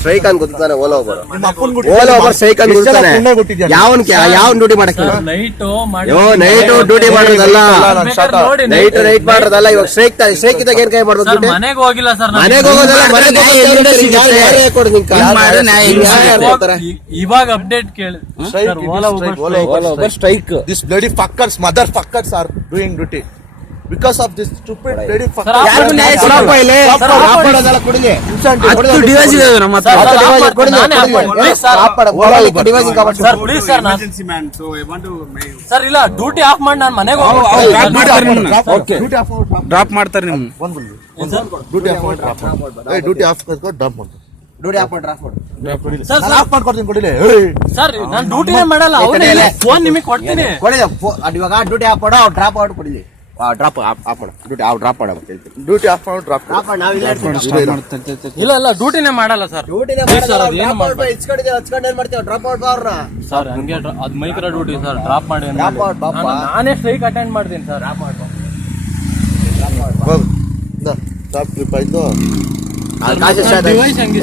Strike ಅಂತ ಗೊತ್ತಾನೆ Ola ಓಬರ್ strike ಅಂತ ಗೊತ್ತಾನೆ. ಯಾವನ್ ಡ್ಯೂಟಿ ಮಾಡಕ್ಕೆ ನೈಟ್ ಡ್ಯೂಟಿ ಮಾಡೋದಲ್ಲ, ನೈಟ್ ಮಾಡೋದಲ್ಲ. ಇವಾಗ ಸ್ಟ್ರೈಕ್ ಇದ್ದಾಗ ಏನ್ ಕೈ ಮಾಡ್ಬೇಕು? ಮನೆಗೆ ಹೋಗಿಲ್ಲ ಸರ್, ಮನೆಗೆ ಹೋಗೋದಲ್ಲ, ಇವಾಗ ಅಪ್ಡೇಟ್ ಕೇಳಿ. Strike. This bloody fuckers, motherfuckers are doing duty because of this stupid bloody fuckers. Sir ಇಲ್ಲ, ಡ್ಯೂಟಿ ಆಫ್ ಮಾಡಿ ನಾನು ಮನೆಗೆ ಡ್ರಾಪ್ ಮಾಡ್ತಾರೆ ನಿಮ್ ಡ್ಯೂಟಿ ಆಫ್ ಡ್ರಾಪ್ ಮಾಡ್ತಾರೆ. ಮಾಡ್ಕೊಡ್ತೀನಿ ಕೊಡಿಲೆ ಸರ್. ನಾನು ಡ್ಯೂಟಿನೇ ಮಾಡಲ್ಲ, ಫೋನ್ ನಿಮಗೆ ಕೊಡ್ತೀನಿ. ಇವಾಗ ಡ್ಯೂಟಿ ಆಫ್ ಮಾಡೋ, ಡ್ರಾಪ್ ಔಟ್ ಕೊಡಿ. ಡ್ರಾಪ್ ಆಫ್ ಮಾಡು, ಡ್ರಾಪ್ ಮಾಡ ಡ್ಯೂಟಿ ಆಫ್ ಮಾಡು, ಡ್ರಾಪ್ ಇಲ್ಲ ಇಲ್ಲ, ಡ್ಯೂಟಿನೇ ಮಾಡಲ್ಲ ಸರ್. ಡ್ರಾಪ್ ಔಟ್ ಅವ್ರ ಸರ್ ಹಂಗೆ ಅದ್ ಮೈಕ್ರೋ ಡ್ಯೂಟಿ ಸರ್. ಡ್ರಾಪ್ ಮಾಡಿ ನಾನೇ ಸ್ಟ್ರೈಕ್ ಅಟೆಂಡ್ ಮಾಡ್ತೀನಿ ಸರ್. ಡ್ರಾಪ್ ಟ್ರಿಪ್ ಆಯ್ತು. ಡಿವೈಸ್ ಹೆಂಗಿದೆ